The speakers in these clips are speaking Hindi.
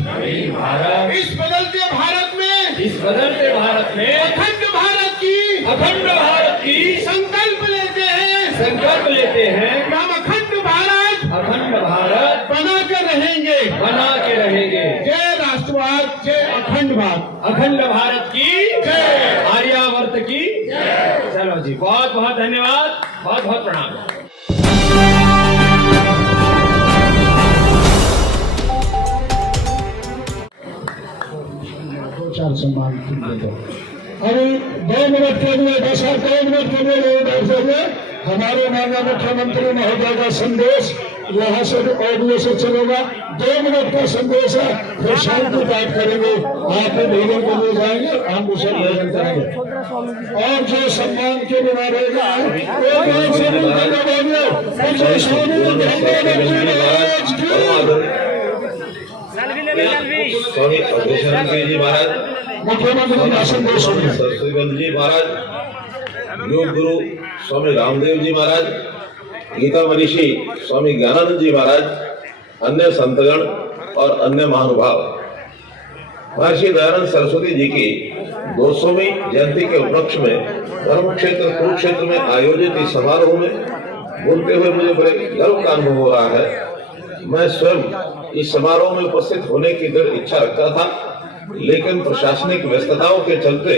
भारत इस बदलते भारत में अखंड भारत की संकल्प लेते हैं कि हम अखंड भारत बना के रहेंगे। जय राष्ट्रवाद, जय अखंड भारत की आर्यावर्त की चलो जी, बहुत बहुत धन्यवाद, बहुत बहुत प्रणाम। चार सम्मान अभी 2 मिनट के लिए 2 मिनट के लिए बैठ जाइए। हमारे माननीय मुख्यमंत्री महोदय का संदेश यहाँ से ऑडियो से चलेगा। 2 मिनट का संदेश है, फिर शांति बात करेंगे। आप भोजन के लिए जाएंगे, हम उसे भोजन करेंगे। और जो सम्मान के बिना रहेगा स्वामी अवधेशानंद जी महाराज, मुख्यमंत्री सरस्वती जी महाराज, योग गुरु स्वामी रामदेव जी महाराज, गीता मनीषी स्वामी ज्ञानानंद जी महाराज, अन्य संतगण और अन्य महानुभाव, महर्षि दयानंद सरस्वती जी की 200वीं जयंती के उपलक्ष्य में धर्म क्षेत्र कुरुक्षेत्र में आयोजित इस समारोह में बोलते हुए मुझे बड़े गर्व का अनुभव हो रहा है। मैं स्वयं इस समारोह में उपस्थित होने की दृढ़ इच्छा रखता था, लेकिन प्रशासनिक व्यस्तताओं के चलते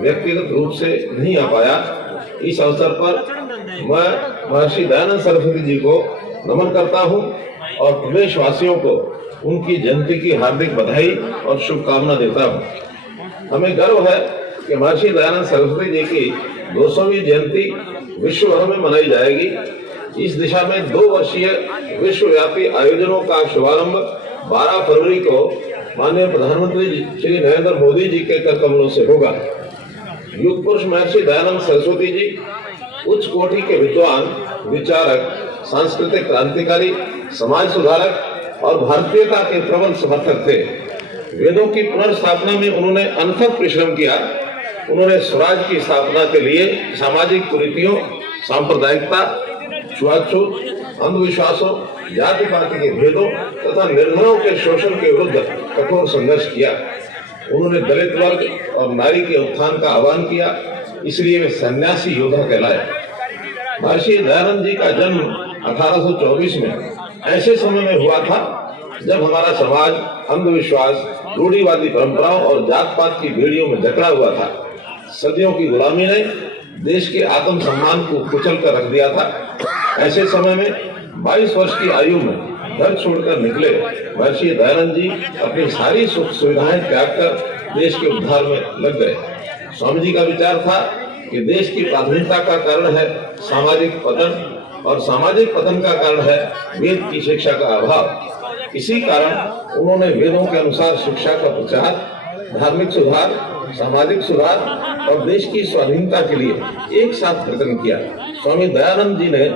व्यक्तिगत रूप से नहीं आ पाया। इस अवसर पर मैं महर्षि दयानंद सरस्वती जी को नमन करता हूं और प्रदेशवासियों को उनकी जयंती की हार्दिक बधाई और शुभकामना देता हूं। हमें गर्व है कि महर्षि दयानंद सरस्वती जी की 200वीं जयंती विश्व भर में मनाई जाएगी। इस दिशा में 2 वर्षीय विश्वव्यापी आयोजनों का शुभारंभ 12 फरवरी को माननीय प्रधानमंत्री श्री नरेंद्र मोदी जी के कर कमलों से होगा। युग पुरुष महर्षि दयानंद सरस्वती जी उच्च कोटि के विद्वान, विचारक, सांस्कृतिक क्रांतिकारी, समाज सुधारक और भारतीयता के प्रबल समर्थक थे। वेदों की पुनर्स्थापना में उन्होंने अनथक परिश्रम किया। उन्होंने स्वराज की स्थापना के लिए सामाजिक कुरीतियों, सांप्रदायिकता, छुआछूत, अंधविश्वासों, जाति पाति के भेदों तथा निर्धनों के शोषण के विरुद्ध कठोर संघर्ष किया। उन्होंने दलित वर्ग और नारी के उत्थान का आह्वान किया, इसलिए वे सन्यासी योद्धा कहलाए। महर्षि दयानंद जी का जन्म 1824 में ऐसे समय में हुआ था जब हमारा समाज अंधविश्वास, रूढ़िवादी परंपराओं और जात पात की बेड़ियों में जकड़ा हुआ था। सदियों की गुलामी ने देश के आत्मसम्मान को कुचल कर रख दिया था। ऐसे समय में 22 वर्ष की आयु में घर छोड़कर निकले महर्षि दयानंद जी अपनी सारी सुख सुविधाएं त्याग कर देश के उद्धार में लग गए। स्वामी जी का विचार था कि देश की प्राथमिकता का कारण है सामाजिक पतन और सामाजिक पतन का कारण है वेद की शिक्षा का अभाव। इसी कारण उन्होंने वेदों के अनुसार शिक्षा का प्रचार, धार्मिक सुधार, सामाजिक सुधार और देश की स्वाधीनता के लिए एक साथ प्रयत्न किया। स्वामी दयानंद जी ने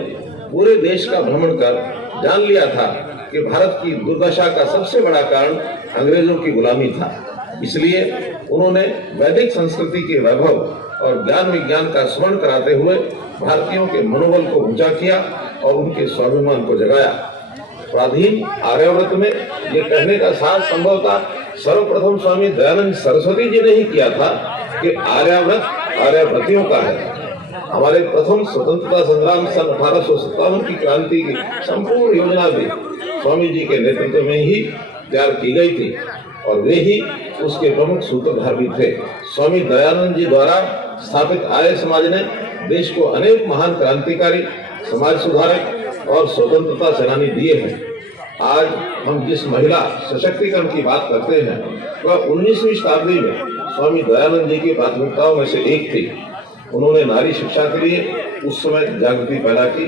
पूरे देश का भ्रमण कर जान लिया था कि भारत की दुर्दशा का सबसे बड़ा कारण अंग्रेजों की गुलामी था। इसलिए उन्होंने वैदिक संस्कृति के वैभव और ज्ञान विज्ञान का स्मरण कराते हुए भारतीयों के मनोबल को ऊंचा किया और उनके स्वाभिमान को जगाया। स्वाधीन आर्यावर्त में ये कहने का साहस संभवतः सर्वप्रथम स्वामी दयानंद सरस्वती जी ने ही किया था कि आर्यावर्त आर्यवर्तियों का है। हमारे प्रथम स्वतंत्रता संग्राम सन 1857 की क्रांति की संपूर्ण योजना भी स्वामी जी के नेतृत्व में ही तैयार की गई थी और वे ही उसके प्रमुख सूत्रधार भी थे। स्वामी दयानंद जी द्वारा स्थापित आर्य समाज ने देश को अनेक महान क्रांतिकारी, समाज सुधारक और स्वतंत्रता सेनानी दिए हैं। आज हम जिस महिला सशक्तिकरण की बात करते हैं वह 19वीं शताब्दी में स्वामी दयानंद जी की प्राथमिकताओं में से एक थी। उन्होंने नारी शिक्षा के लिए उस समय जागृति पैदा की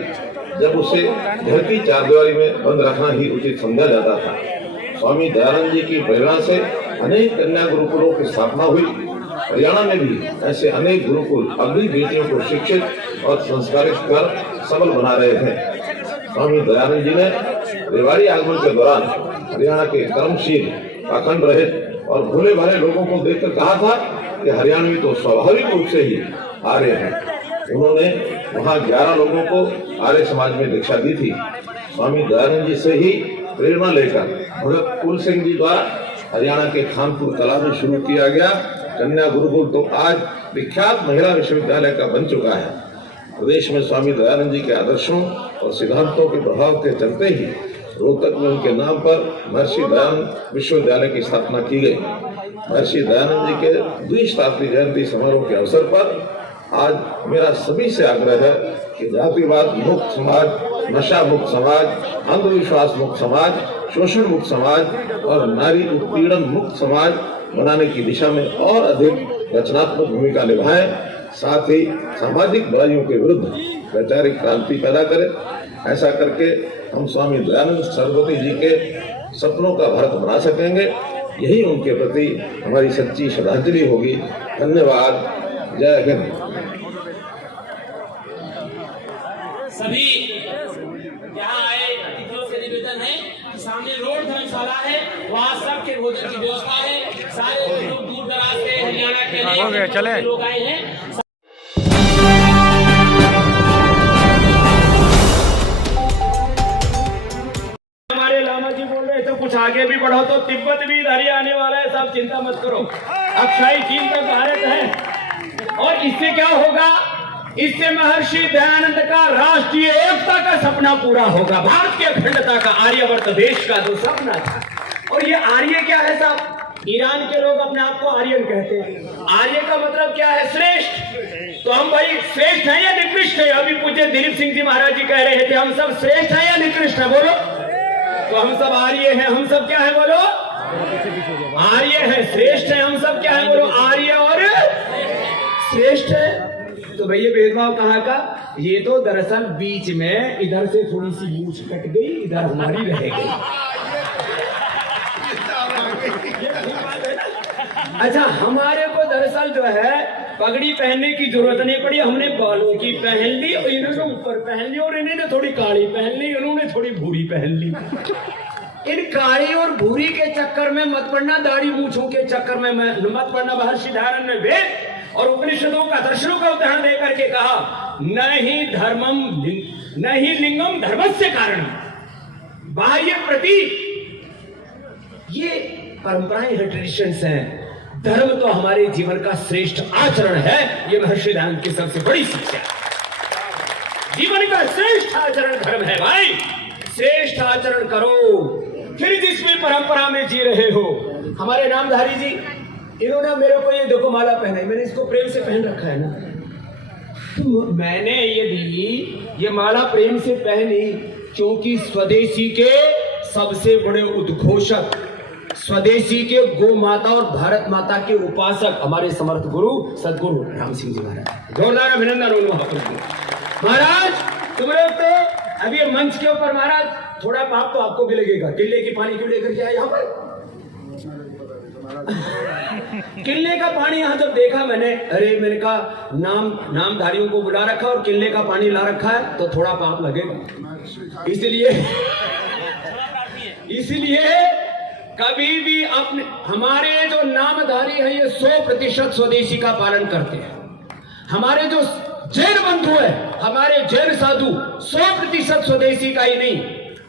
जब उसे घर की चारदीवारी में बंद रखना ही उचित समझा जाता था। स्वामी दयानंद जी की प्रेरणा से अनेक कन्या गुरुकुलों की स्थापना हुई। हरियाणा में भी ऐसे अनेक गुरुकुल अभी बेटियों को शिक्षित और संस्कारित कर सबल बना रहे थे। स्वामी दयानंद जी ने रेवाड़ी आगमन के दौरान हरियाणा के कर्मशील, पाखंड रहित और भोले भाले लोगों को देखकर कहा था कि हरियाणवी तो स्वाभाविक रूप से ही आर्य हैं। उन्होंने वहाँ 11 लोगों को आर्य समाज में दीक्षा दी थी। स्वामी दयानंद जी से ही प्रेरणा लेकर भगत फूल सिंह जी द्वारा हरियाणा के खानपुर कला में शुरू किया गया कन्या गुरुकुल तो आज विख्यात महिला विश्वविद्यालय का बन चुका है। प्रदेश में स्वामी दयानंद जी के आदर्शों और सिद्धांतों के प्रभाव के चलते ही रोहतक में उनके नाम पर महर्षि दयानंद विश्वविद्यालय की स्थापना की गई। महर्षि दयानंद जी के 2 शताब्दी जयंती समारोह के अवसर पर आज मेरा सभी से आग्रह है कि जातिवाद मुक्त समाज, नशा मुक्त समाज, अंधविश्वास मुक्त समाज, शोषण मुक्त समाज और नारी उत्पीड़न मुक्त समाज बनाने की दिशा में और अधिक रचनात्मक भूमिका निभाएं। साथ ही सामाजिक बुराइयों के विरुद्ध वैचारिक क्रांति पैदा करें। ऐसा करके हम स्वामी दयानंद सरस्वती जी के सपनों का भारत बना सकेंगे। यही उनके प्रति हमारी सच्ची श्रद्धांजलि होगी। धन्यवाद। जय हिंद। सभी यहाँ आए अतिथियों से निवेदन है कि सामने रोड धर्मशाला है, वहाँ सबके भोजन की व्यवस्था है। सारे लोग दूर दराज से हरियाणा के लोग आए हैं। हमारे लामा जी बोल रहे थे कुछ आगे भी बढ़ो तो तिब्बत भी इधर ही आने वाला है, सब चिंता मत करो। अक्षय चीन तक भारत है और इससे क्या होगा? इससे महर्षि दयानंद का राष्ट्रीय एकता का सपना पूरा होगा। भारत की अखंडता का, आर्यवर्त देश का जो सपना था। और ये आर्य क्या है साहब? ईरान के लोग अपने आप को आर्यन कहते हैं। आर्य का मतलब क्या है? श्रेष्ठ। तो हम भाई श्रेष्ठ हैं या निकृष्ट है? अभी पूज्य दिलीप सिंह जी महाराज जी कह रहे थे हम सब श्रेष्ठ हैं या निकृष्ट है? बोलो। तो हम सब आर्य हैं। हम सब क्या है? बोलो। आर्य है, श्रेष्ठ है। हम सब क्या है? बोलो। आर्य और श्रेष्ठ है। तो भैया भेदभाव कहाँ का? ये तो दरअसल बीच में इधर से थोड़ी सी मूछ कट गई, इधर हमारी रह गई। अच्छा, हमारे को दरअसल जो है पगड़ी पहनने की जरूरत नहीं पड़ी। हमने बालों की पहन ली और इन्होंने ऊपर पहन ली और इन्होंने थोड़ी काली पहन ली, इन्होंने थोड़ी भूरी पहन ली। इन काली और भूरी के चक्कर में मत पड़ना, दाढ़ी मूछों के चक्कर में मत पड़ना। महर्षि दयानंद ने वेद और उपनिषदों का, दर्शनों का उदाहरण देकर के कहा नहीं लिंगम धर्मस्य कारण बाह्य प्रति। ये परंपराएं हैं, ट्रेडिशंस हैं। धर्म तो हमारे जीवन का श्रेष्ठ आचरण है। ये महर्षि दयानंद की सबसे बड़ी शिक्षा है। जीवन का श्रेष्ठ आचरण धर्म है भाई। श्रेष्ठ आचरण करो, फिर जिस भी परंपरा में जी रहे हो। हमारे नामधारी जी, इन्होंने मेरे को ये देखो माला पहनाई, मैंने इसको प्रेम से पहन रखा है ना। तो मैंने ये माला प्रेम से पहनी क्योंकि स्वदेशी के सबसे बड़े उद्घोषक, स्वदेशी के गौ माता और भारत माता के उपासक हमारे समर्थ गुरु सदगुरु राम सिंह जी महाराज। जोरदार अभिनंदन हो महाराज। तुम लोग तो अभी ये मंच के ऊपर महाराज थोड़ा पाप तो आपको भी लगेगा। किले की पानी क्यों लेकर के आए यहाँ पर? किले का पानी यहाँ जब देखा मैंने, अरे मैंने कहा नामधारियों को बुला रखा और किले का पानी ला रखा है तो थोड़ा पाप लगेगा। इसलिए कभी भी अपने, हमारे जो नामधारी है ये 100% स्वदेशी का पालन करते हैं। हमारे जो जैन बंधु है, हमारे जैन साधु 100% स्वदेशी का ही नहीं,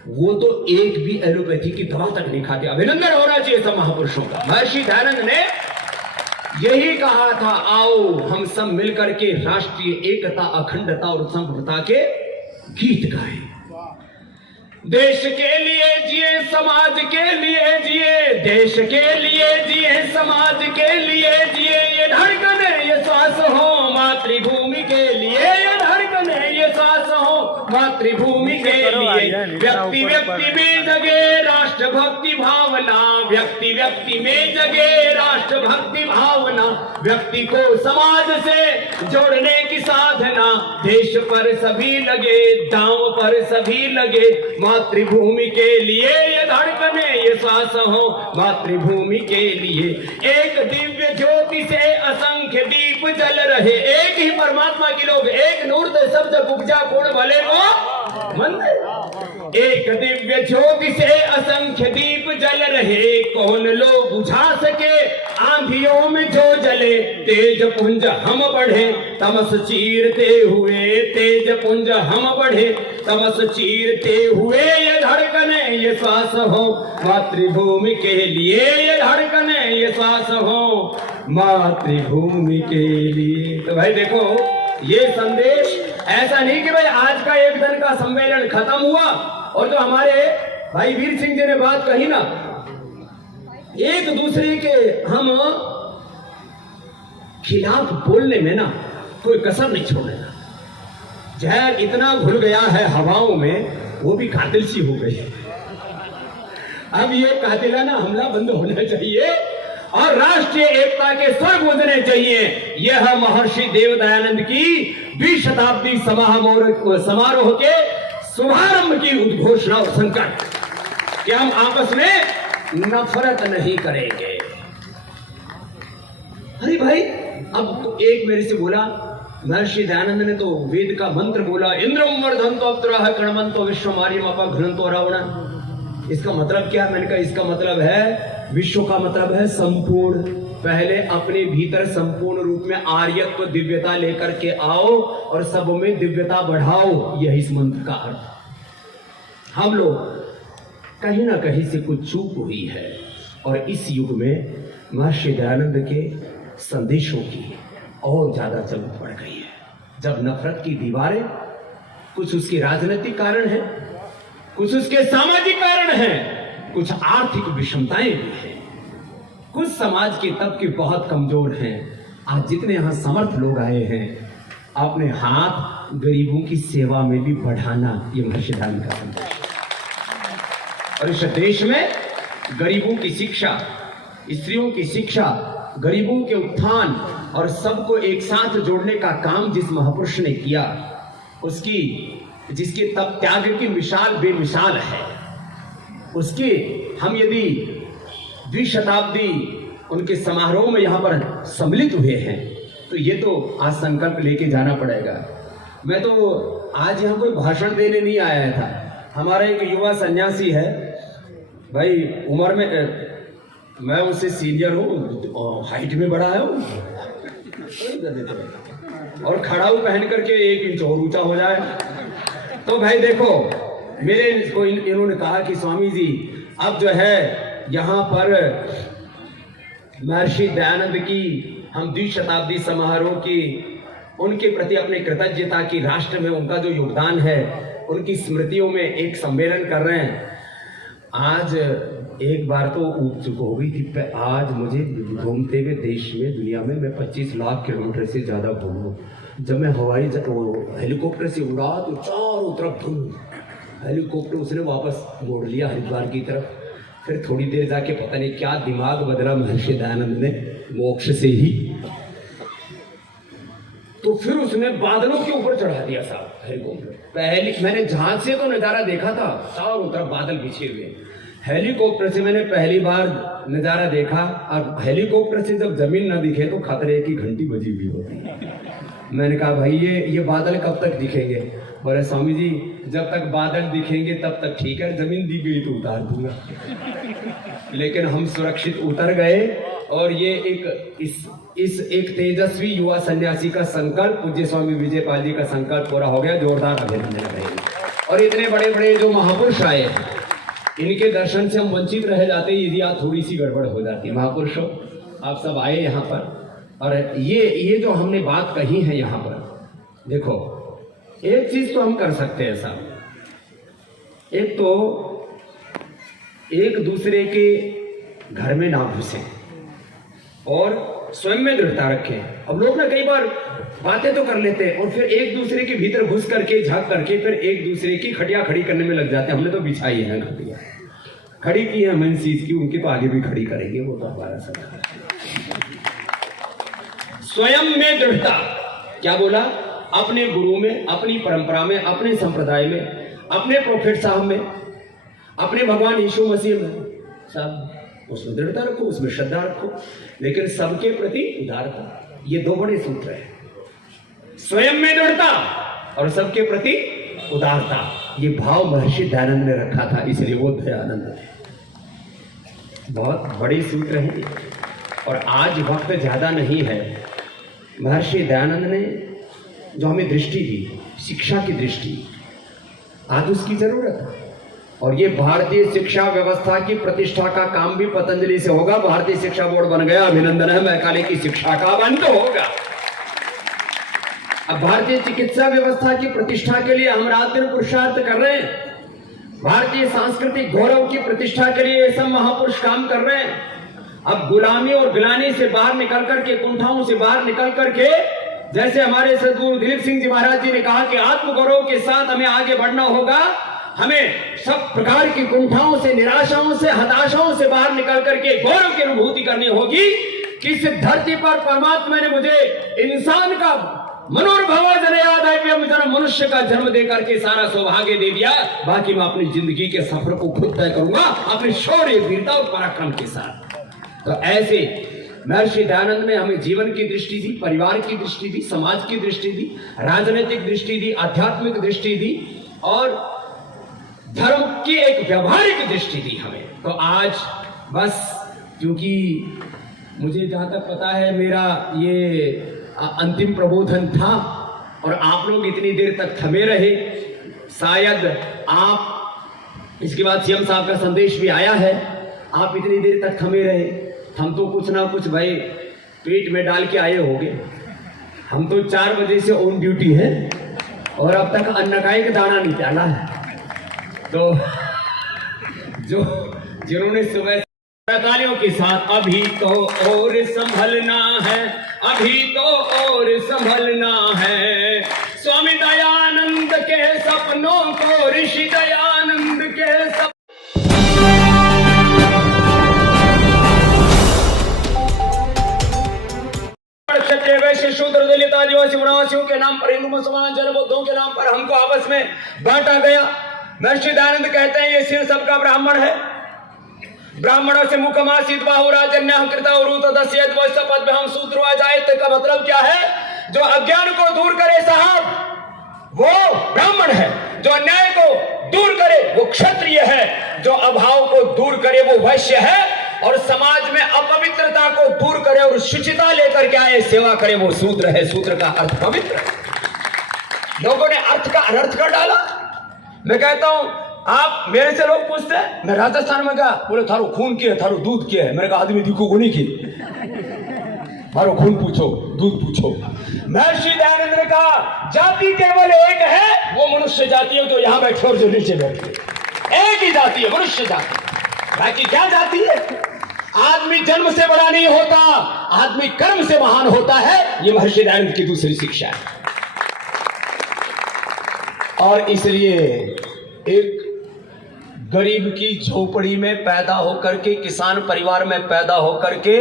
वो तो एक भी एलोपैथी की दवा तक नहीं खाते। अभिनंदन होना चाहिए सब महापुरुषों का। महर्षि दयानंद ने यही कहा था, आओ हम सब मिलकर के राष्ट्रीय एकता, अखंडता और संप्रभुता के गीत गाएं। देश के लिए जिए, समाज के लिए जिए, देश के लिए जिए, समाज के लिए जिए, ये धड़कन ये श्वास हो मातृभूमि के लिए, ये धड़कन ये श्वास हो मातृभूमि के लिए। व्यक्ति व्यक्ति में जगे राष्ट्रभक्ति भावना, व्यक्ति व्यक्ति में जगे राष्ट्रभक्ति भावना, व्यक्ति को समाज से जोड़ने की साधना, देश पर सभी लगे, दांव पर सभी लगे, मातृभूमि के लिए ये धड़कने ये श्वास हो मातृभूमि के लिए। एक दिव्य ज्योति से असंख्य दीप जल रहे, एक ही परमात्मा की लोग, एक नूर से सब जग उपजा कोण भले को मंदिर। एक दिव्य ज्योति से असंख्य दीप जल रहे, कौन लो बुझा सके आंधियों में जो जले। तेज पुंज हम बढ़े तमस चीरते हुए, तेज पुंज हम बढ़े तमस चीरते हुए। ये धड़कने ये श्वास हो मातृभूमि के लिए, ये धड़कने ये श्वास हो मातृभूमि के लिए। तो भाई देखो, ये संदेश ऐसा नहीं कि भाई आज का एक दिन का सम्मेलन खत्म हुआ और जो हमारे भाई वीर सिंह जी ने बात कही ना, एक दूसरे के हम खिलाफ बोलने में ना कोई कसर नहीं छोड़ना। जहर इतना घुल गया है हवाओं में, वो भी कातिल सी हो गई है। अब ये कातिलाना हमला बंद होना चाहिए और राष्ट्रीय एकता के स्वर गूंजने चाहिए। यह महर्षि देवदयानंद की 20 शताब्दी समारोह के शुभारंभ की उद्घोषणा और संकल्प कि हम आपस में नफरत नहीं करेंगे। अरे भाई, अब तो एक मेरे से बोला, महर्षि दयानंद ने तो वेद का मंत्र बोला, इंद्रम वर्धन्तो अप्सराः कर्मन्तो विश्वमार्यम् अपघ्नन्तो रावणः। इसका मतलब क्या? मैंने कहा इसका मतलब है, विश्व का मतलब है संपूर्ण। पहले अपने भीतर संपूर्ण रूप में आर्यत्व दिव्यता लेकर के आओ और सब में दिव्यता बढ़ाओ। यह इस मंत्र का अर्थ। हम लोग कहीं ना कहीं से कुछ चूक हुई है और इस युग में महर्षि दयानंद के संदेशों की और ज्यादा जरूरत पड़ गई है। जब नफरत की दीवारें, कुछ उसके राजनीतिक कारण हैं, कुछ उसके सामाजिक कारण हैं, कुछ आर्थिक विषमताएं भी हैं, कुछ समाज के तबके बहुत कमजोर हैं। आज जितने यहां समर्थ लोग आए हैं, अपने हाथ गरीबों की सेवा में भी बढ़ाना, ये महर्षि दयानंद का संदेश है। और इस देश में गरीबों की शिक्षा, स्त्रियों की शिक्षा, गरीबों के उत्थान और सबको एक साथ जोड़ने का काम जिस महापुरुष ने किया, उसकी जिसके तब त्याग की मिसाल बेमिसाल है, उसके हम यदि 20 शताब्दी उनके समारोह में यहाँ पर सम्मिलित हुए हैं, तो ये तो आज संकल्प लेके जाना पड़ेगा। मैं तो आज यहाँ कोई भाषण देने नहीं आया था। हमारा एक युवा सन्यासी है भाई, उम्र में मैं उससे सीनियर हूँ, हाइट में बड़ा है और खड़ाऊ पहन करके 1 इंच और ऊंचा हो जाए। तो भाई देखो, मेरे को इन्होंने कहा कि स्वामी जी अब जो है यहाँ पर महर्षि दयानंद की हम 20 शताब्दी समारोह की उनके प्रति अपने कृतज्ञता की, राष्ट्र में उनका जो योगदान है उनकी स्मृतियों में एक सम्मेलन कर रहे हैं। आज एक बार तो ऊब चुक हो गई थी। आज मुझे घूमते हुए देश में, दुनिया में मैं 25 लाख किलोमीटर से ज्यादा घूमूं। जब मैं हवाई हेलीकॉप्टर से उड़ा तो चारों तरफ धूम, हेलीकॉप्टर उसने वापस मोड़ लिया हरिद्वार की तरफ। फिर थोड़ी देर जाके पता नहीं क्या दिमाग बदला महर्षि दयानंद ने, मोक्ष से ही, तो फिर उसने बादलों के ऊपर चढ़ा दिया साहब हेलीकॉप्टर। पहले मैंने जहाज से तो नजारा देखा था, चारों तरफ बादल बिछे हुए। हेलीकॉप्टर से मैंने पहली बार नजारा देखा, और हेलीकॉप्टर से जब जमीन न दिखे तो खतरे की घंटी बजी हुई होती। मैंने कहा भाई ये बादल कब तक दिखेंगे? बोले स्वामी जी जब तक बादल दिखेंगे तब तक ठीक है, जमीन दिख गई तो उतार दूंगा। लेकिन हम सुरक्षित उतर गए और ये एक तेजस्वी युवा सन्यासी का संकल्प, पूज्य स्वामी विजयपाल जी का संकल्प पूरा हो गया। जोरदार अभिनंदन करेंगे। और इतने बड़े बड़े जो महापुरुष आए, इनके दर्शन से हम वंचित रह जाते यदि आप थोड़ी सी गड़बड़ हो जाती। महापुरुषों, आप सब आए यहाँ पर, और ये जो हमने बात कही है यहाँ पर, देखो एक चीज तो हम कर सकते हैं साहब, एक तो एक दूसरे के घर में ना घुसे और स्वयं में दृढ़ता रखें। अब लोग ना कई बार बातें तो कर लेते हैं और फिर एक दूसरे के भीतर घुस करके, झांक करके फिर एक दूसरे की खटिया खड़ी करने में लग जाते हैं। हमने तो बिछाई है खटिया, खड़ी की है मैंने चीज की, उनके तो आगे भी खड़ी करेंगे, वो तो हमारा सब। स्वयं में दृढ़ता, क्या बोला? अपने गुरु में, अपनी परंपरा में, अपने संप्रदाय में, अपने प्रोफेट साहब में, अपने भगवान यीशु मसीह में, सब उसमें दृढ़ता रखो, उसमें श्रद्धा रखो, लेकिन सबके प्रति उदारता। ये दो बड़े सूत्र हैं, स्वयं में दृढ़ता और सबके प्रति उदारता। ये भाव महर्षि दयानंद ने रखा था, इसलिए वो दयानंद थे। बहुत बड़े सूत्र हैं और आज वक्त ज़्यादा नहीं है। महर्षि दयानंद ने जो हमें दृष्टि दी, शिक्षा की दृष्टि, आज उसकी जरूरत है। और ये भारतीय शिक्षा व्यवस्था की प्रतिष्ठा का काम भी पतंजलि से होगा। भारतीय शिक्षा बोर्ड बन गया, अभिनंदन है। मैकाले की शिक्षा का बंद होगा। अब भारतीय चिकित्सा व्यवस्था की प्रतिष्ठा के लिए हम रात दिन पुरुषार्थ कर रहे हैं। भारतीय सांस्कृतिक गौरव की प्रतिष्ठा के लिए ये सब महापुरुष काम कर रहे हैं। अब गुलामी और गिलानी से बाहर निकल करके, कुंठाओं से बाहर निकल करके, जैसे हमारे सदगुरु दिलीप सिंह जी महाराज जी ने कहा कि आत्मगौरव के साथ हमें आगे बढ़ना होगा। हमें सब प्रकार की कुंठाओं से, निराशाओं से, हताशाओं से बाहर निकल करके गौरव की अनुभूति करनी होगी कि इस धरती पर परमात्मा ने मुझे इंसान का मनोरभव जन मनुष्य का जन्म देकर के सारा सौभाग्य दे दिया। बाकी मैं अपनी जिंदगी के सफर को खुद तय करूंगा अपने शौर्य, वीरता और पराक्रम के साथ। तो ऐसे महर्षि दयानंद ने हमें जीवन की दृष्टि दी, परिवार की दृष्टि दी, समाज की दृष्टि दी, राजनीतिक दृष्टि दी, आध्यात्मिक दृष्टि दी और धर्म की एक व्यवहारिक दृष्टि दी हमें। तो आज बस, क्योंकि मुझे जहां तक पता है मेरा ये अंतिम प्रबोधन था और आप लोग इतनी देर तक थमे रहे, शायद आप, इसके बाद सीएम साहब का संदेश भी आया है, आप इतनी देर तक थमे रहे। हम तो कुछ ना कुछ भाई पेट में डाल के आए होंगे। हम तो 4 बजे से ऑन ड्यूटी है और अब तक अन्न का एक दाना नहीं डाला है। तो जिन्होंने सुबह तालियों के साथ अभी तो और संभलना है, अभी तो और संभलना है, स्वामी दयानंद के सपनों को, ऋषि दयानंद के क्षत्रिय वैश्य शूद्र दलित आदिवासी वनवासियों के नाम पर, हिंदू मुसलमान जैन बौद्धों के नाम पर हमको आपस में बांटा गया। महर्षि दयानंद कहते हैं ये सिर सबका ब्राह्मण है। ब्राह्मणों से मुखमासित बाहुराजन्य कृता पद में हम सूत्र जायत का मतलब क्या है? जो अज्ञान को दूर करे साहब वो ब्राह्मण है, जो अन्याय को दूर करे वो क्षत्रिय है, जो अभाव को दूर करे वो वैश्य है, और समाज में अपवित्रता को दूर करे और शुचिता लेकर के आए, सेवा करे वो शूद्र है। शूद्र का अर्थ पवित्र है। लोगों ने अर्थ का अनर्थ कर डाला। मैं कहता हूं, आप मेरे से लोग पूछते हैं, मैं राजस्थान में गया, बोले थारो खून किया, थारो दूध किया है। मैंने कहा आदमी दिखो को नहीं की, थारो खून पूछो, दूध पूछो। महर्षि दयानंद ने कहा जाति केवल एक है, वो मनुष्य जाति है, जो यहां बैठे और जो नीचे बैठे, एक ही जाति है, मनुष्य जाति। बाकी क्या जाति है? आदमी जन्म से बड़ा नहीं होता, आदमी कर्म से महान होता है। ये महर्षि दयानंद की दूसरी शिक्षा है। और इसलिए एक गरीब की झोपड़ी में पैदा होकर के, किसान परिवार में पैदा होकर के,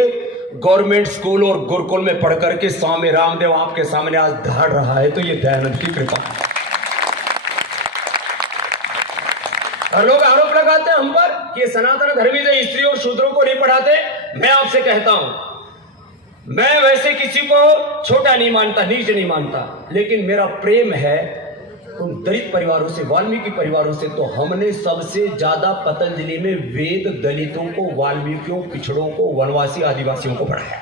गवर्नमेंट स्कूल और गुरुकुल में पढ़ करके स्वामी रामदेव आपके सामने आज धाड़ रहा है, तो ये दयानंद की कृपा है। और लोग आरोप लगाते हैं हम पर कि सनातन धर्मी जो स्त्री और शूद्रों को नहीं पढ़ाते। मैं आपसे कहता हूं, मैं वैसे किसी को छोटा नहीं मानता, नीच नहीं मानता, लेकिन मेरा प्रेम है उन दलित परिवारों से, वाल्मीकि परिवारों से। तो हमने सबसे ज्यादा पतंजलि में वेद दलितों को, वाल्मीकियों, पिछड़ों को, वनवासी आदिवासियों को पढ़ाया।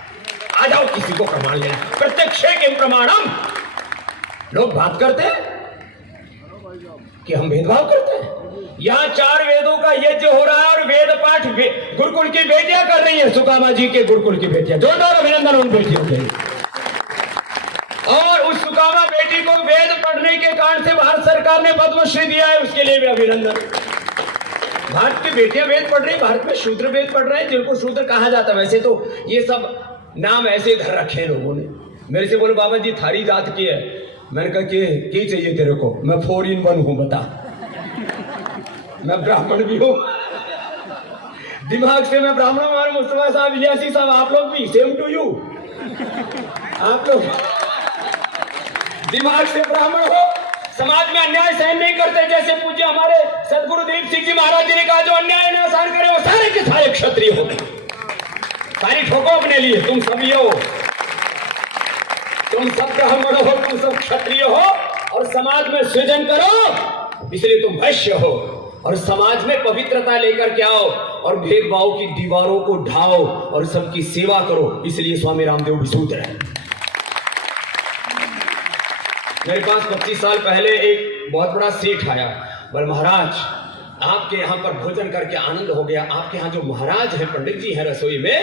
आ जाओ किसी को प्रमाण लेना, प्रत्यक्षे के प्रमाणम। लोग बात करते हैं कि हम भेदभाव करते हैं। यहाँ 4 वेदों का यज्ञ हो रहा है और वेद पाठ गुरुकुल की बेटियां कर रही है, सुकामा जी के गुरुकुल की बेटियां। जोरदार अभिनंदन उन बेटियों के लिए। और उस सुकामा बेटी को वेद पढ़ने के कारण से भारत सरकार ने पद्मश्री दिया है, उसके लिए भी अभिनंदन। भारत की बेटियां वेद पढ़ रही, भारत में शूद्र वेद पढ़ रहे हैं, जिनको शूद्र कहा जाता है। वैसे तो ये सब नाम ऐसे धर रखे लोगों ने। मेरे से बोले बाबा जी थारी जात की है। मैंने कहा कि चाहिए तेरे को? मैं 4 in 1 हूं, बता। मैं ब्राह्मण भी हूं, दिमाग से मैं ब्राह्मण हूं। हमारे मुस्तफा साहब, इलियासी साहब, आप लोग भी, सेम टू यू। आप लोग दिमाग से ब्राह्मण हो, समाज में अन्याय सहन नहीं करते। जैसे पूज्य हमारे सदगुरु दिलीप सिंह जी महाराज जी ने कहा, जो अन्याय न सहन करे वो सारे के सारे क्षत्रिय हो। सारी ठोको अपने लिए, तुम सभी हो, तुम सब ब्राह्मण हो, तुम सब क्षत्रिय हो, और समाज में सृजन करो इसलिए तुम वैश्य हो और समाज में पवित्रता लेकर के आओ और भेदभाव की दीवारों को ढाओ और सबकी सेवा करो। इसलिए स्वामी रामदेव भी शूद्र है। मेरे पास 25 साल पहले एक बहुत बड़ा सेठ आया, बोले महाराज आपके यहाँ पर भोजन करके आनंद हो गया, आपके यहाँ जो महाराज हैं, पंडित जी हैं रसोई में,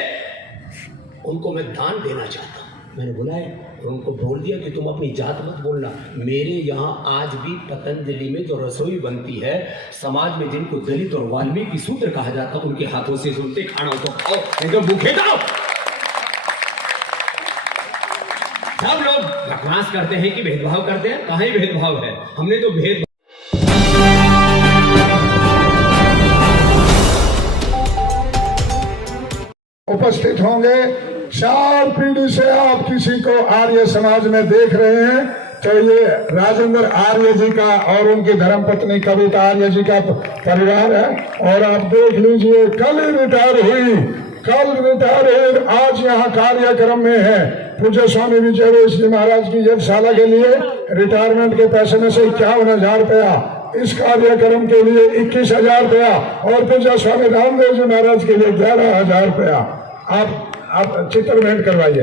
उनको मैं दान देना चाहता हूँ। मैंने बुलाया और उनको बोल दिया कि तुम अपनी जात मत बोलना, मेरे यहाँ आज भी पतंजलि में जो रसोई बनती है, समाज में जिनको दलित और वाल्मीकि शूद्र कहा जाता, उनके हाथों से सुनते खाना तो खाओ, एकदम भूखे जाओ। सब लोग बकवास करते हैं कि भेदभाव करते हैं, कहाँ ही भेदभाव है। हमने तो भेद उपस्थित होंगे। 4 पीढ़ी से आप किसी को आर्य समाज में देख रहे हैं तो ये राजेंद्र आर्य जी का और उनकी धर्मपत्नी कविता आर्य जी का परिवार है। और आप देख लीजिए, कल रिटायर हुई, आज यहाँ कार्यक्रम में है। पूज्य स्वामी विजय जी महाराज की यज्ञशाला के लिए रिटायरमेंट के पैसे में से 51,000 रुपया, इस कार्यक्रम के लिए 21,000 रुपया और पूज्य स्वामी रामदेव जी महाराज के लिए 11,000 रुपया आप चित्र भेंट करवाइए।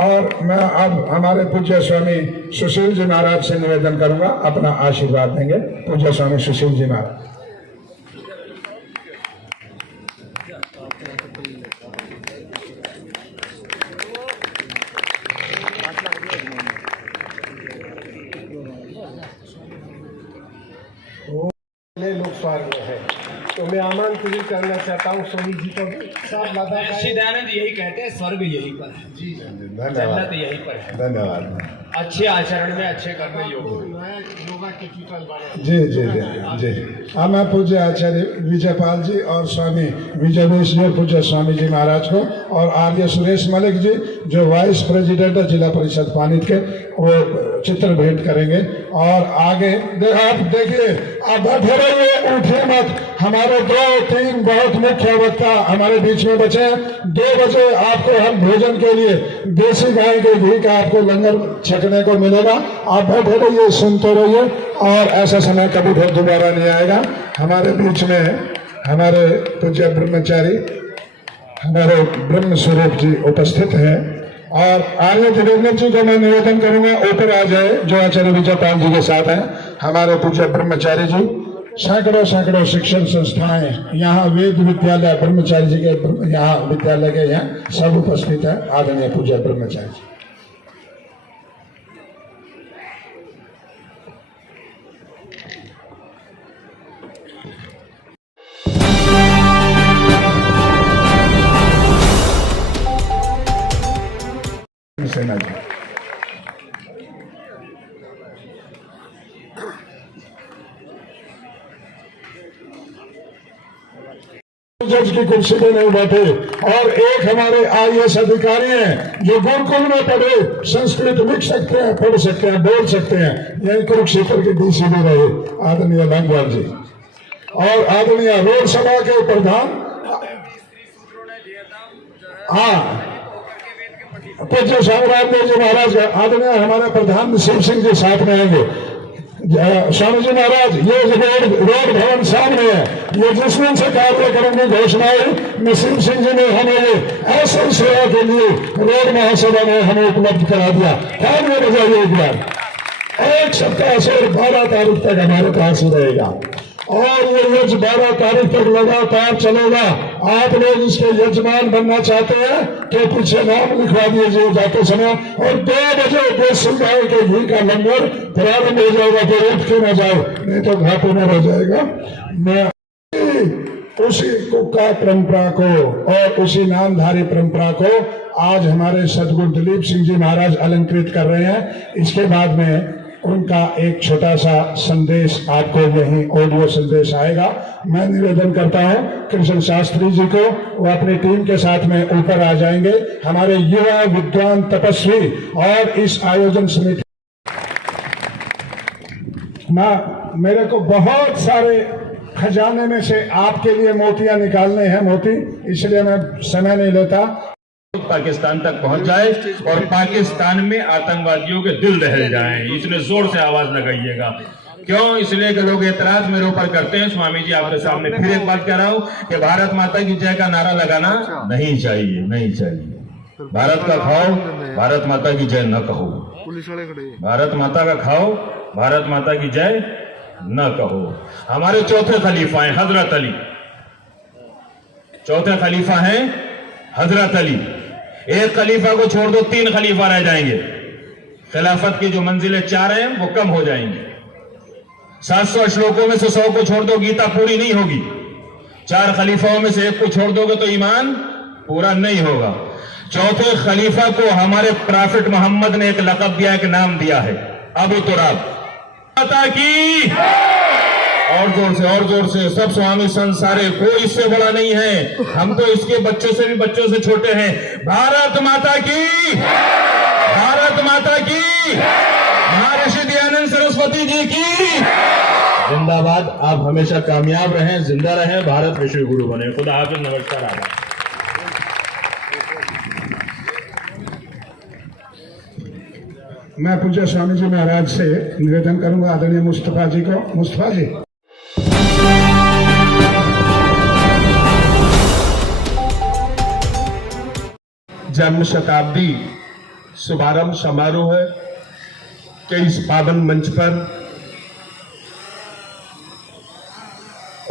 और मैं अब हमारे पूज्य स्वामी सुशील जी महाराज से निवेदन करूंगा, अपना आशीर्वाद देंगे। पूज्य स्वामी सुशील जी महाराज। लोग स्वर्ग में है, तो मैं आमंत्रित करना चाहता हूँ स्वामी जी को। सब दयानंद यही कहते हैं, स्वर्ग यहीं पर है, जी धन्यवाद, यहीं पर है। धन्यवाद। अच्छे आचरण में अच्छे कर्म योग्य। योगा के कीर्तन बने। जी जी जी जी। अब मैं पूज्य आचार्य विजयपाल जी और स्वामी विजयवेश जी, पूज्य स्वामी जी महाराज को और आर्य सुरेश मलिक जी जो वाइस प्रेसिडेंट है जिला परिषद पानीत के, वो चित्र भेंट करेंगे। और आगे आप देखिए, आप बैठे रहिए, उठिए मत। हमारे 2-3 बहुत मुख्य वक्ता हमारे बीच में बचे हैं। 2 बजे आपको हम भोजन के लिए देसी गाय के घी का आपको लंगर छकने को मिलेगा। आप बैठे रहिए, सुनते रहिए, और ऐसा समय कभी फिर दोबारा नहीं आएगा। हमारे बीच में हमारे पूज्य ब्रह्मचारी, हमारे ब्रह्म स्वरूप जी उपस्थित हैं। और आर्य देवेंद्र जी को मैं निवेदन करूंगा ऊपर आ जाए, जो आचार्य विजयपाल जी के साथ हैं। हमारे पूज्य ब्रह्मचारी जी, सैकड़ों शिक्षण संस्थाएं यहाँ, वेद विद्यालय ब्रह्मचारी जी के यहाँ विद्यालय के यहाँ सब उपस्थित है। आदरणीय पूज्य ब्रह्मचारी जी। सेना जी, जज की कुर्सी पे नहीं बैठे। और एक हमारे IAS अधिकारी हैं जो गुरुकुल में पढ़े, संस्कृत लिख सकते हैं, पढ़ सकते हैं, बोल सकते हैं, यही कुरुक्षेत्र के DC में रहे, आदरणीय लंगवाल जी। और आदरणीय रोड सभा के प्रधान, हाँ, पूज्य स्वामी रामदेव जी महाराज, आदरणीय हमारे प्रधान नसीब सिंह जी साथ में आएंगे। स्वामी जी महाराज, ये रोड भवन सामने है, ये जिस दिन से कार्यक्रम की घोषणा हुई, नसीब सिंह जी ने हमें ये ऐसे सेवा के लिए रोड महासभा में हमें उपलब्ध करा दिया। काम में बजाइए एक बार। 1 सप्ताह से 12 तारीख तक हमारे पास ही रहेगा और ये यज्ञ 12 तारीख तक लगातार चलेगा। आप लोग इसके यजमान बनना चाहते हैं तो पीछे नाम लिखवा दीजिए जाते समय। और 2 बजे देसी गाय के घी का लंगर प्रारंभ हो जाएगा, तो उठ के न जाए, नहीं तो घाटे में रह जाएगा। मैं उसी कुक्का परंपरा को और उसी नामधारी परंपरा को आज हमारे सदगुरु दिलीप सिंह जी महाराज अलंकृत कर रहे हैं। इसके बाद में उनका एक छोटा सा संदेश आपको यही ऑडियो संदेश आएगा। मैं निवेदन करता हूं कृष्ण शास्त्री जी को, वो अपनी टीम के साथ में ऊपर आ जाएंगे। हमारे युवा विद्वान तपस्वी और इस आयोजन समिति, मेरे को बहुत सारे खजाने में से आपके लिए मोतियां निकालने हैं, मोती, इसलिए मैं समय नहीं लेता। पाकिस्तान तक पहुंच जाए और पाकिस्तान में आतंकवादियों के दिल दहल जाएं, इसलिए जोर से आवाज लगाइएगा। क्यों? इसलिए कि लोग एतराज मेरे ऊपर करते हैं। स्वामी जी आपके सामने फिर एक बात कह रहा हूं कि भारत माता की जय का नारा लगाना नहीं चाहिए, नहीं चाहिए। भारत का खाओ, भारत माता की जय न कहो। भारत माता का खाओ, भारत माता की जय न कहो। हमारे चौथे खलीफा हैं हजरत अली, चौथे खलीफा हैं हजरत अली। एक खलीफा को छोड़ दो 3 खलीफा रह जाएंगे। खिलाफत की जो मंजिलें 4 हैं वो कम हो जाएंगी। 700 श्लोकों में से 100 को छोड़ दो, गीता पूरी नहीं होगी। 4 खलीफाओं में से 1 को छोड़ दोगे तो ईमान पूरा नहीं होगा। चौथे खलीफा को हमारे प्रॉफिट मोहम्मद ने एक लक़ब दिया, एक नाम दिया है, अबू तुराब। माता की और जोर से सब स्वामी संत सारे, कोई इससे बड़ा नहीं है। हम तो इसके बच्चों से छोटे हैं। भारत माता की, भारत माता की, महर्षि दयानंद सरस्वती जी की जिंदाबाद। आप हमेशा कामयाब रहें, जिंदा रहें, भारत विश्व गुरु बने। खुदा हाफिज, नमस्कार। आभार। मैं पूज्य स्वामी जी महाराज से निवेदन करूंगा, आदरणीय मुस्तफा जी को। मुस्तफा जी, जन्म शताब्दी शुभारंभ समारोह के इस पावन मंच पर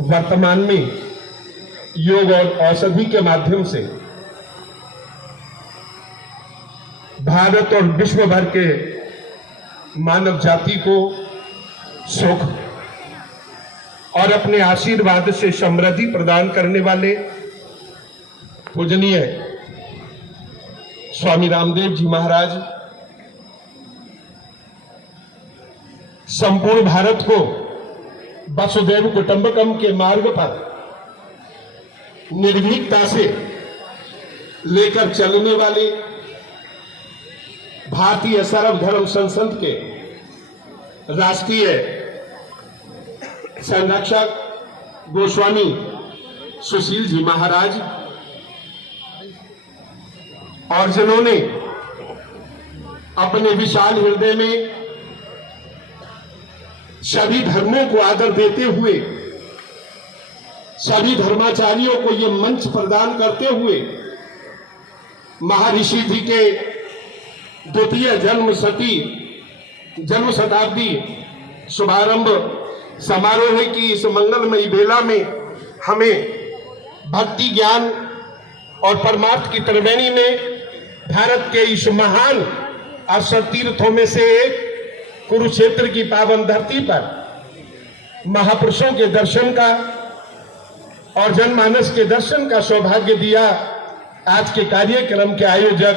वर्तमान में योग और औषधि के माध्यम से भारत और विश्व भर के मानव जाति को सुख और अपने आशीर्वाद से समृद्धि प्रदान करने वाले पूजनीय स्वामी रामदेव जी महाराज संपूर्ण भारत को वसुधैव कुटुंबकम के मार्ग पर निर्भीकता से लेकर चलने वाले भारतीय सर्वधर्म संसद के राष्ट्रीय संरक्षक गोस्वामी सुशील जी महाराज, और जिन्होंने अपने विशाल हृदय में सभी धर्मों को आदर देते हुए सभी धर्माचार्यों को ये मंच प्रदान करते हुए महर्षि जी के द्वितीय जन्म शताब्दी शुभारंभ समारोह की इस मंगलमयी बेला में हमें भक्ति ज्ञान और परमार्थ की त्रिवेणी में भारत के इस महान अवसर तीर्थों में से एक कुरुक्षेत्र की पावन धरती पर महापुरुषों के दर्शन का और जनमानस के दर्शन का सौभाग्य दिया। आज के कार्यक्रम के आयोजक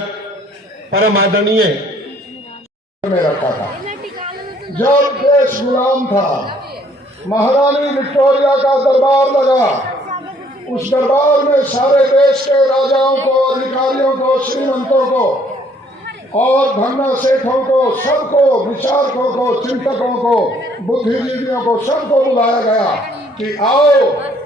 परम आदरणीय में रखा था। जब देश गुलाम था, महारानी विक्टोरिया का दरबार लगा। उस दरबार में सारे देश के राजाओं को, अधिकारियों को, श्रीमंतों को और धन्ना सेठों को, सबको, विचारकों को, चिंतकों को, बुद्धिजीवियों को, सबको बुलाया गया कि आओ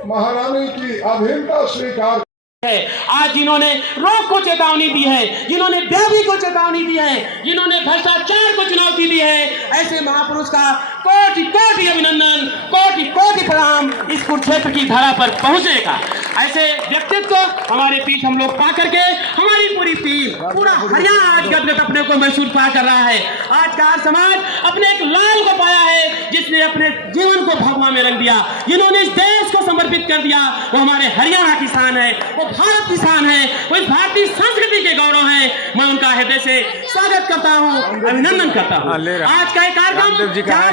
महारानी की अधीनता स्वीकार। आज जिन्होंने रोग को चेतावनी दी है, जिन्होंने व्याधि को चेतावनी दी है, जिन्होंने भ्रष्टाचार को चुनौती दी है, ऐसे महापुरुष का कोटि कोटि अभिनंदन, कोटि कोटि प्रणाम इस कुरुक्षेत्र की धरा पर पहुंचने का। ऐसे व्यक्तित्व हमारे बीच हम लोग पा करके हमारी पूरी टीम, पूरा हरियाणा आज गदगद अपने को महसूस पा कर रहा है। आज का समाज अपने एक लाल को पाया है जिसने अपने जीवन को भगवा में रंग दिया, जिन्होंने इस देश को समर्पित कर दिया। वो हमारे हरियाणा की शान है, वो भारत की शान है, वो इस भारतीय संस्कृति के गौरव है। मैं उनका हृदय से स्वागत करता हूँ, अभिनंदन करता हूँ। आज का एक कार्यक्रम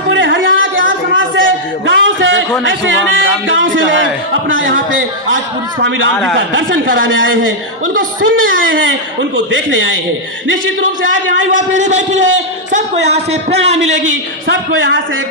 पूरे हरियाणा के आर समाज से, गांव से, ऐसे अनेक गांव से लोग अपना यहाँ पे आज पूरे स्वामी राम जी का दर्शन कराने आए हैं, उनको सुनने आए हैं, उनको देखने आए हैं। निश्चित रूप से आज यहाँ युवा पीढ़ी बैठी है, सबको यहाँ से प्रेरणा मिलेगी, सबको यहाँ से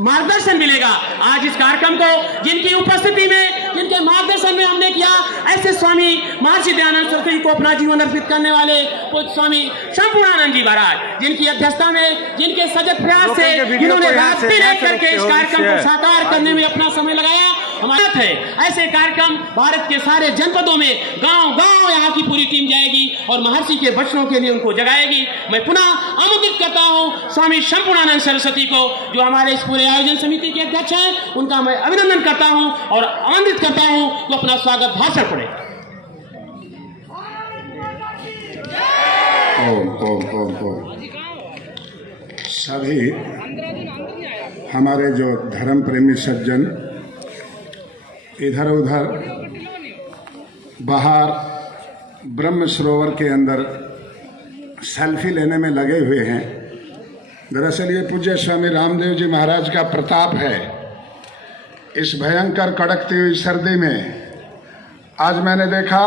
मार्गदर्शन मिलेगा। आज इस कार्यक्रम को जिनकी उपस्थिति में, जिनके मार्गदर्शन में हमने किया, ऐसे स्वामी महर्षि दयानंद सरस्वती को अपना जीवन अर्पित करने वाले स्वामी संपूर्णानंद जी महाराज, जिनकी अध्यक्षता में, जिनके सजग प्रयास से, जिन्होंने रात दिन एक करके इस कार्यक्रम को साकार करने में अपना समय लगाया, हमारा है। ऐसे कार्यक्रम भारत के सारे जनपदों में, गांव गांव यहाँ की पूरी टीम जाएगी और महर्षि के वचनों के लिए उनको जगाएगी। मैं पुनः आमंत्रित करता हूं स्वामी संपूर्णानंद सरस्वती को, जो हमारे इस पूरे आयोजन समिति के अध्यक्ष हैं, उनका मैं अभिनंदन करता हूं और आमंत्रित करता हूं कि अपना स्वागत भाषण पढ़े। ओम ओम ओम ओम। सभी हमारे जो धर्म प्रेमी सज्जन इधर उधर बाहर ब्रह्म सरोवर के अंदर सेल्फी लेने में लगे हुए हैं। दरअसल ये पूज्य स्वामी रामदेव जी महाराज का प्रताप है। इस भयंकर कड़कती हुई सर्दी में आज मैंने देखा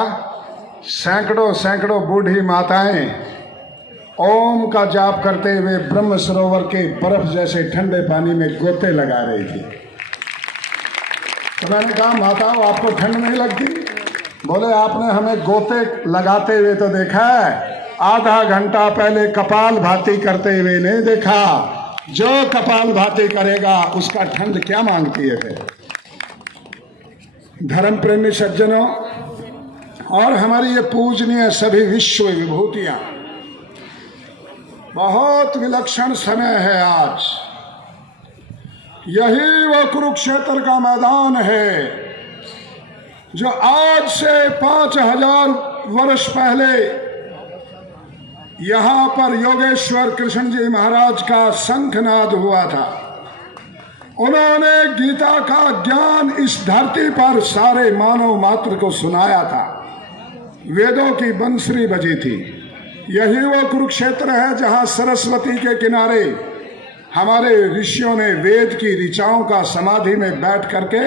सैकड़ों सैकड़ों बूढ़ी माताएं ओम का जाप करते हुए ब्रह्म सरोवर के बर्फ जैसे ठंडे पानी में गोते लगा रही थी। तो मैंने कहा माताओं आपको ठंड नहीं लगती? बोले आपने हमें गोते लगाते हुए तो देखा है, आधा घंटा पहले कपाल भाती करते हुए नहीं देखा। जो कपाल भाती करेगा उसका ठंड क्या मांगती है फिर। धर्म प्रेमी सज्जनों और हमारी ये पूजनीय सभी विश्व विभूतियां, बहुत विलक्षण समय है आज। यही वो कुरुक्षेत्र का मैदान है जो आज से 5000 वर्ष पहले यहाँ पर योगेश्वर कृष्ण जी महाराज का शंखनाद हुआ था। उन्होंने गीता का ज्ञान इस धरती पर सारे मानव मात्र को सुनाया था। वेदों की बंसुरी बजी थी। यही वो कुरुक्षेत्र है जहाँ सरस्वती के किनारे हमारे ऋषियों ने वेद की ऋचाओं का समाधि में बैठ करके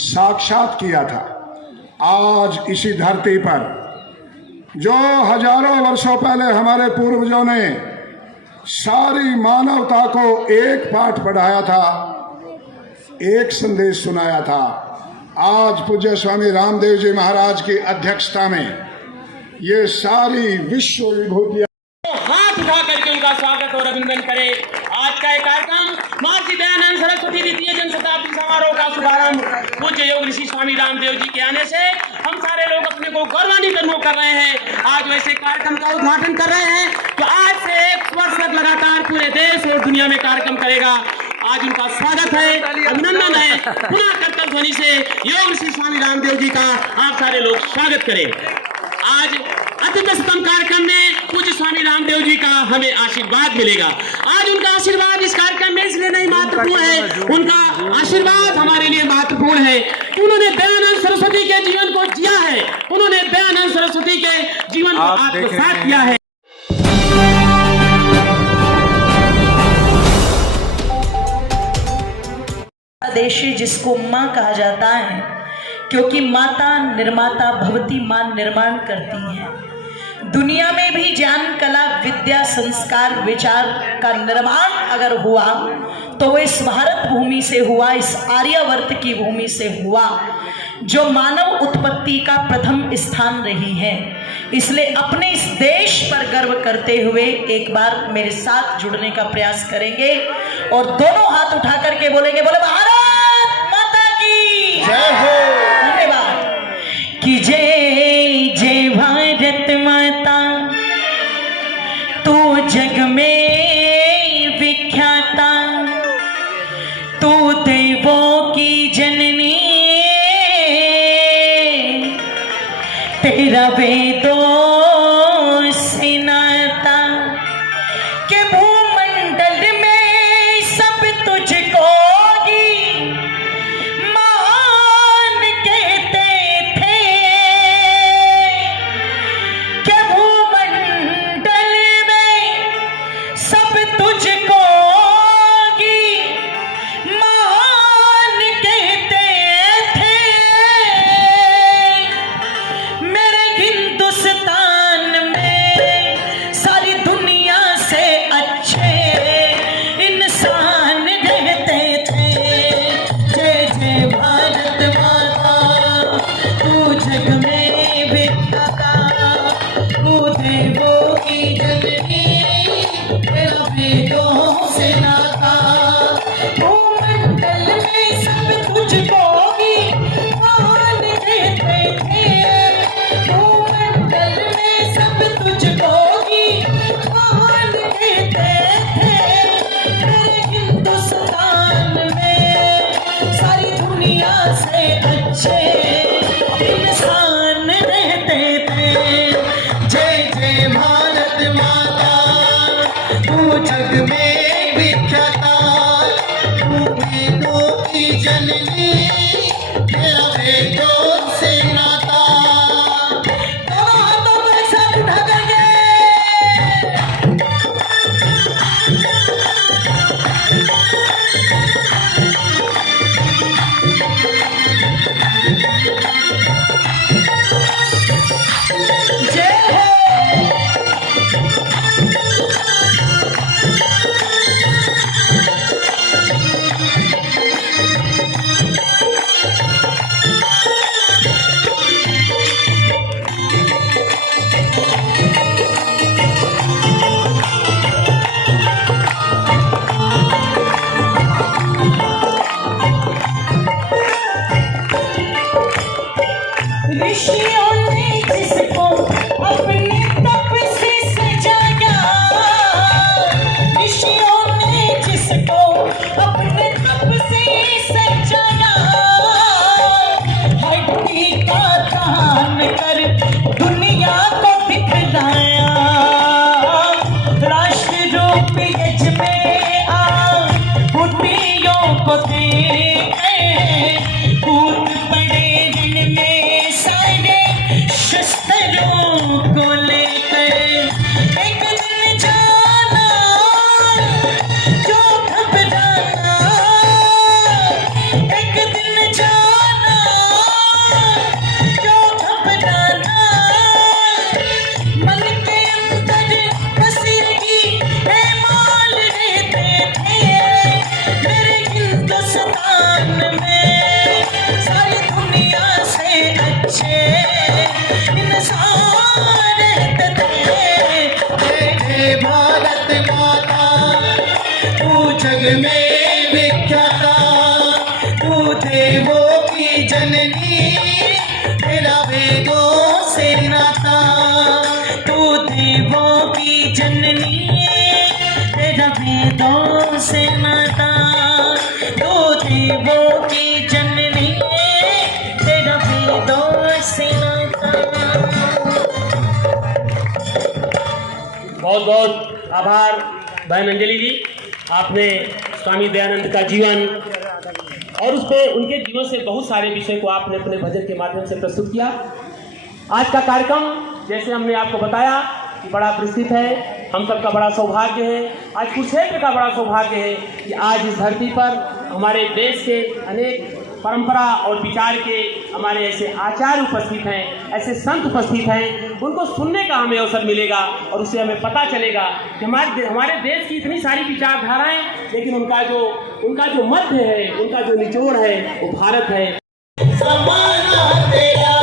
साक्षात किया था। आज इसी धरती पर जो हजारों वर्षों पहले हमारे पूर्वजों ने सारी मानवता को एक पाठ पढ़ाया था, एक संदेश सुनाया था, आज पूज्य स्वामी रामदेव जी महाराज की अध्यक्षता में ये सारी विश्व विभूतियां हाथ उठा करके उनका स्वागत और अभिनंदन करें। आज का एक कार्यक्रम महर्षि दयानंद सरस्वती द्वितीय जन शताब्दी समारोह का शुभारंभ पूज्य योग ऋषि स्वामी रामदेव जी के आने से हम सारे लोग अपने को गौरवान्वित अनुभव कर रहे हैं। आज वैसे कार्यक्रम का उद्घाटन कर रहे हैं तो आज से 1 वर्ष तक लगातार पूरे देश और दुनिया में कार्यक्रम करेगा। आज उनका स्वागत है, अभिनंदन है। पुनः कर्तव्य ध्वनि से योग ऋषि स्वामी रामदेव जी का आप सारे लोग स्वागत करें। आज अतिथि सत्म कार्यक्रम में पूज्य स्वामी रामदेव जी का हमें आशीर्वाद मिलेगा। आज उनका आशीर्वाद इस कार्यक्रम में इसलिए नहीं महत्वपूर्ण है, उनका आशीर्वाद हमारे लिए महत्वपूर्ण है। उन्होंने दयानंद सरस्वती के जीवन को जिया है, उन्होंने दयानंद सरस्वती के जीवन को आत्मसात किया है। देश जिसको माँ कहा जाता है, क्योंकि माता निर्माता भवती, माँ निर्माण करती है। दुनिया में भी ज्ञान, कला, विद्या, संस्कार, विचार का निर्माण अगर हुआ तो वो इस भारत भूमि से हुआ, इस आर्यावर्त की भूमि से हुआ, जो मानव उत्पत्ति का प्रथम स्थान रही है। इसलिए अपने इस देश पर गर्व करते हुए एक बार मेरे साथ जुड़ने का प्रयास करेंगे और दोनों हाथ उठा करके बोलेंगे, बोले भारत माता की जय हो। धन्यवाद। कि जय जय भारत माता, तू जग में विख्याता, तू देवों की जननी, तेरा वेदों से नाता, के भूमंडल में सब तुझको ही महान कहते थे, के भूमंडल में सब जग में विख्याता, तू देवों की जननी, तेरा वेदों से नाता, तू देवों की जननी, तेरा वेदों से नाता, तू देवों की जननी, तेरा वेदों से नाता। बहुत बहुत आभार बहन अंजलि जी, आपने स्वामी दयानंद का जीवन और उस पे उनके जीवन से बहुत सारे विषय को आपने अपने भजन के माध्यम से प्रस्तुत किया। आज का कार्यक्रम जैसे हमने आपको बताया कि बड़ा प्रसिद्ध है, हम सबका बड़ा सौभाग्य है, आज कुरुक्षेत्र का बड़ा सौभाग्य है कि आज इस धरती पर हमारे देश के अनेक परंपरा और विचार के हमारे ऐसे आचार्य उपस्थित हैं, ऐसे संत उपस्थित हैं, उनको सुनने का हमें अवसर मिलेगा और उससे हमें पता चलेगा कि हमारे देश की इतनी सारी विचारधाराएं, लेकिन उनका जो मध्य है, उनका जो निचोड़ है वो भारत है। समाना तेरा